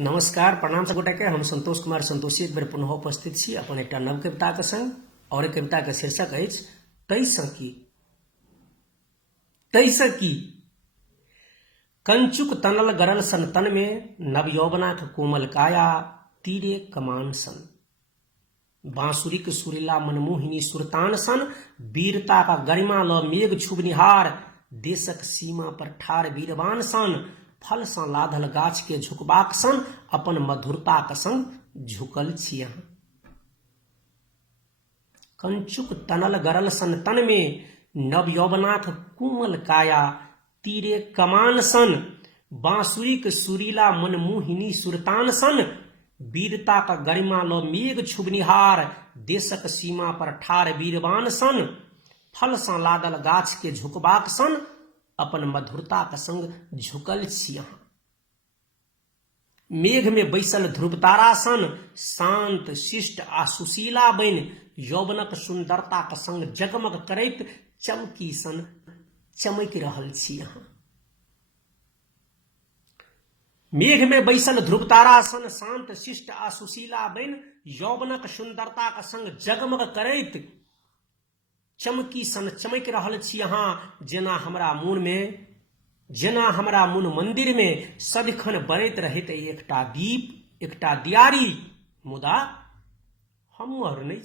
नमस्कार प्रणाम सबगोटा के। हम संतोष कुमार संतोषी एक बेर पुनः उपस्थित छी अपन एक नव कविता के संग। और एक कविता के शीर्षक अछि तैस की। कंचुक तनल गरल सन तन में नव यौवनाक कोमल काया तीरे कमान सन। बांसुरिक सुरीला मनमोहिनी सुरतान सन। वीरता का गरिमा ल मेघ छुबनिहार देशक सीमा पर ठाड़ वीरवान सन। फल सँ लाधल गाछ के झुकबाक सन अपन मधुरताक संग झुकल छी अहाँ। कंचुक तनल गरल सन तन में नव यौवनाक कोमल काया तीरे कमान सन। बांसुरिक सुरीला मनमोहिनी सुरतान सन। वीरता का गरिमा लो मेघ छुबनिहार देशक सीमा पर ठाड़ वीरवान सन। फल सँ लादल गाछ के झुकबाक सन अपन मधुरता के संग झुकल छी अहाँ। मेघ में बैसल ध्रुव तारा सन शांत शिष्ट आ सुशीला बनि यौवनक सुंदरता के संग जगमग करैत चमकी सन चमकि रहल छी अहाँ। मेघ में बैसल ध्रुव तारा सन शांत शिष्ट आ सुशीला बनि यौवनक सुंदरता के संग जगमग करैत चमकी सन चमकि रहल छी अहाँ। जेना हमरा मोन मंदिर में सदिखन बरैत रहैत एकटा दीप एकटा दियारी। मुदा हमर नहि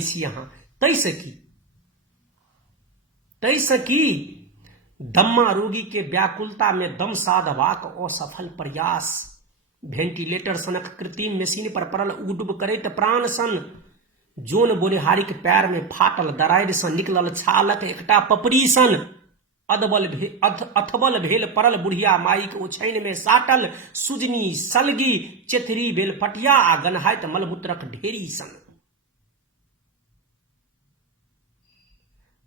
छी अहाँ। तैस की दम्मा रोगी के व्याकुलता में दम साधबाक असफल प्रयास। वेंटिलेटर सनक कृत्रिम मशीन पर पड़ल उगडुब करैत प्राण सन। जोन बोनिहारीक पैर में फाटल दरारि सँ निकलल छालक एकटा पपड़ी सन। अथबल भेल पड़ल बुढ़िया माईक ओछैन में साटल सुजनी सलगी चेथरी भेल पटिया आ गन्हाइत मलमूत्रक ढेरी सन।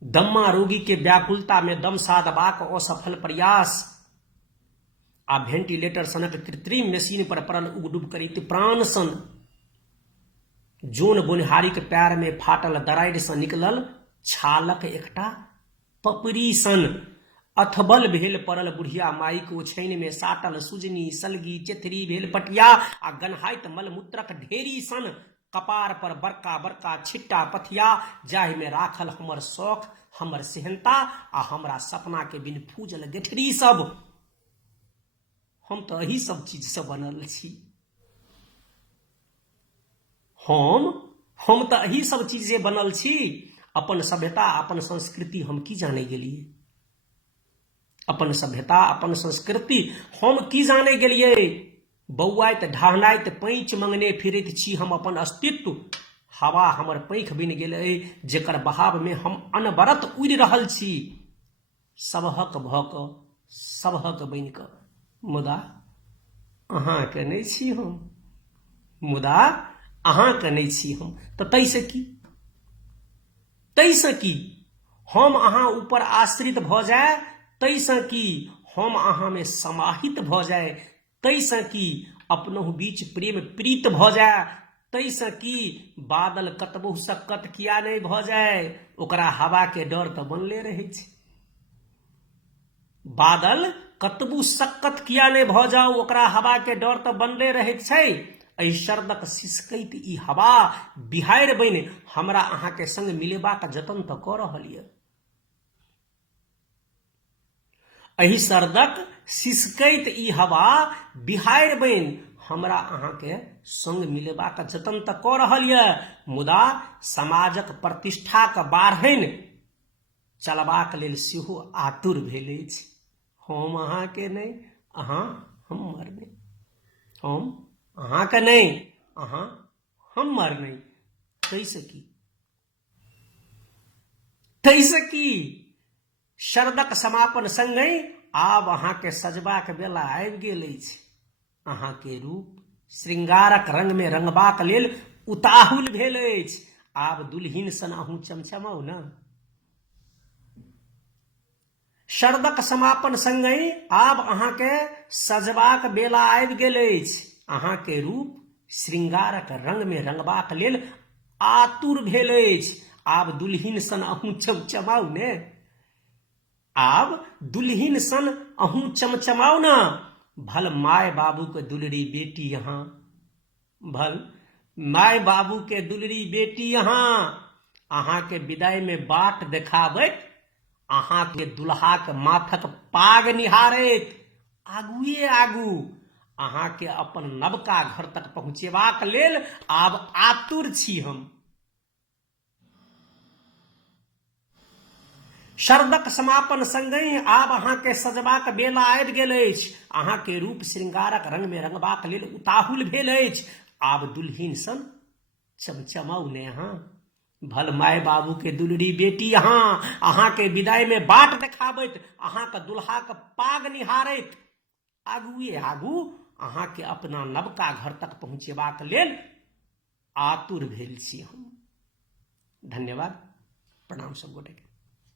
दम्मा रोगी के व्याकुलता में दम साधबाक असफल प्रयास आ वेंटिलेटर सनक कृत्रिम मशीन पर पड़ल उगडुब करैत प्राण सन। जोन बोनिहारी के पैर में फाटल दरारि सँ निकलल छालक एकटा पपड़ी सन। अथबल भेल पड़ल बुढ़िया माईक ओछैन में साटल सुजनी सलगी चेथरी भेल पटिया आ गन्हाइत मलमूत्रक ढेरी सन। कपार पर बड़का बड़का छिट्टा पथिया जाहि में राखल हमर शौक हमर सेहनता आ हमरा सपना के बिन फूजल गेठरी सब। हम तो एही सब चीज से बनल छी। हम तो एही सब चीज से बनल छी। अपन सभ्यता अपन संस्कृति हम की जाने गेलिए। अपन सभ्यता अपन संस्कृति हम की जाने गेलिए। बौआइत ढहनाइत पैंच मंगने फिरैत छी हम अपन अस्तित्व। हवा हमर पैंख बनि गेल जेकर बहाव में हम अनवरत उड़ि रहल छी। सबहक भऽ कऽ सबहक बनि कऽ मुदा अहाँके नहि छी हम। तऽ तैसे की हम अहाँ ऊपर आश्रित भऽ जाए। तैसे की हम अहाँ में समाहित भऽ जाए। तैसे की अपनों बीच प्रेम प्रीत भऽ जाए। तैसे की बादल कतबो सक्कत किया नहीं भऽ जाए ओकरा हवा के डर तऽ बनले रहै छै। बादल कतबो सक्कत किया नहीं भऽ जाओ ओकरा हवा के डर तऽ बनले रहै छै। एहि शरदक सिसकैत ई हवा बिहाड़ि बनि हमरा अहाँ के संग मिलेबाक जतन तऽ कऽ रहल यऽ। एहि शरदक सिसकैत ई हवा बिहाड़ि बनि हमरा अहाँ के संग मिलेबाक जतन तऽ कऽ रहल यऽ। मुदा समाजक प्रतिष्ठाक बाढ़नि चलबाक लेल सेहो आतुर भेल अछि। हम अहाँ के नहीं अहाँ हमर नहीं। हम अहाँ के नहीं अहाँ हमर नहीं। तैसे की शरदक समापन संगहि आब अहाँ के सजबाक बेला आबि गेल अछि। अहाँ के रूप श्रृंगारक रंग में रंगबाक लेल उताहुल भेल अछि। आब दुल्हिन सन अहूँ चमचमाउ न। शरदक समापन संगहि आब अहाँ के सजबाक बेला आबि गेल अछि। अहाँ के रूप श्रृंगारक रंग में रंगबाक लेल आतुर भेल अछि। आब दुल्हिन सन अहूँ चमचमाउ ने। आब दुल्हिन सन अहूँ चमचमाओ न, भल माय बाबू के दुलरी बेटी यहाँ, भल माय बाबू के दुलरी बेटी यहाँ, अहाँ के विदाई में बाट देखाबैत, अहाँ के दुल्हा के माथक पाग निहारैत, आगुए आगू अहाँ के अपन नवका घर तक पहुँचेबाक लेल आब आतुर छी हम। शरदक समापन संगहि आब अहाँ के सजबाक बेला आबि गेल अछि, अहाँ के रूप श्रृंगारक रंग में रंगबाक लेल उताहुल भेल अछि। आब दुल्हिन सन चमचमाउ ने अहाँ, भल माय बाबू के दुलरी बेटी यहाँ, अहाँ के विदाई में बाट देखाबैत, अहाँ के दुल्हा के पाग निहारैत, आगुए आगू अहाँ के अपना नवका घर तक पहुँचेबाक लेल आतुर भेल छी हम। धन्यवाद, प्रणाम सब गोटे के।